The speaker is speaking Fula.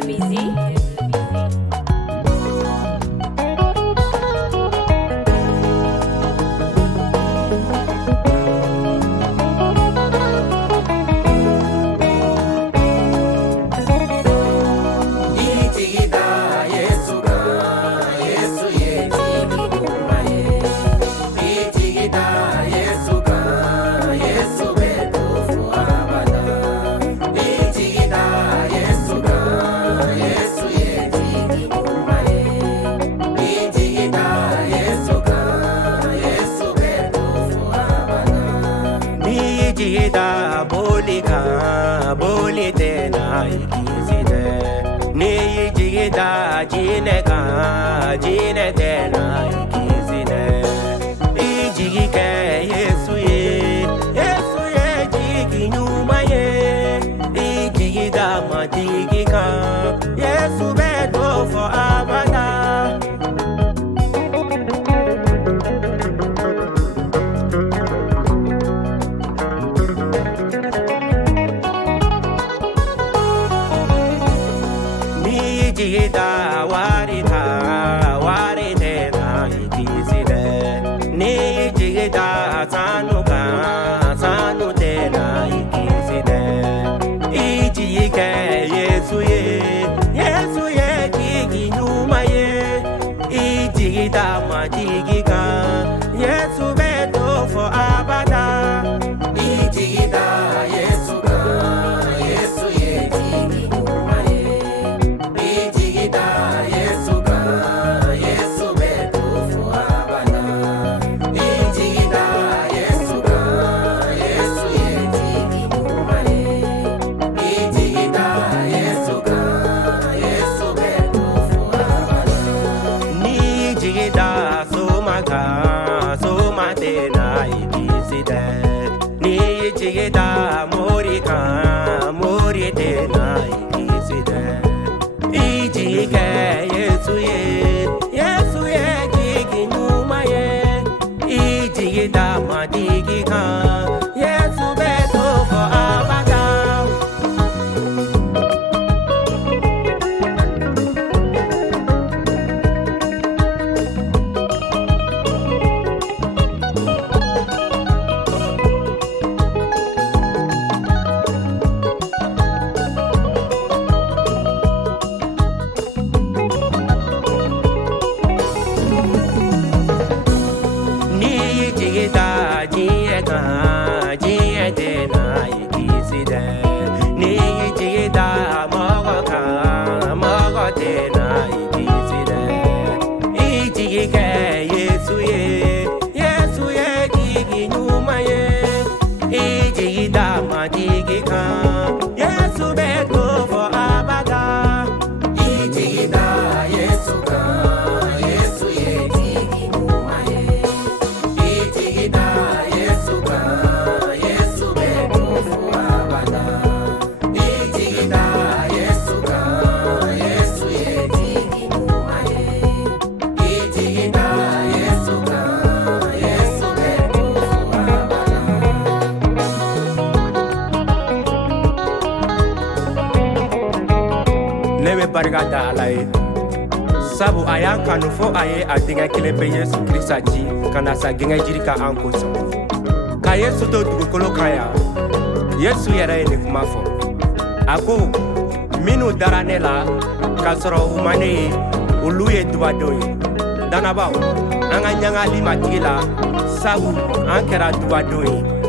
de musique. Jigida bolika bolite na ikizide ni jigida jineka na ikizide ijigike Yesu ye jigi nyuma ye ijigida majigika Yesu beto for abada. Jigida warite na ikizide ni jigida sanute na ikizide ijike Yesu ye jigi nyuma ye ijigida majigika Yesu beto for abada ijigida Yesu ye jigi nyuma ye somate na ikizide ni jigida morite na ikizide ijike Yesu ye jigi nyuma ye ijigida madigika Yesu beto for abada. Jigida na ikizide ni jigida mogote na ikizide ijigike Yesu ye jigi nyuma ye ijigida majigika Yesu beto for abada ijigida Yesu ye jigi nyuma ye ijigida Neme barika da Ala ye sabu a y'an kanu fo a ye a denkɛ kelen pe Yesu Krista ji ka na sa gɛngɛ jiri ka an kosɔn ka Yesu to dugukolo kan yan Yesu yɛrɛ ye nin kuma fɔ a ko minnu dara ne la k'a sɔrɔ u ma ne ye olu ye dubadenw ye dannabaw an ka ɲagali matigi la sabu an kɛra dubadenw ye.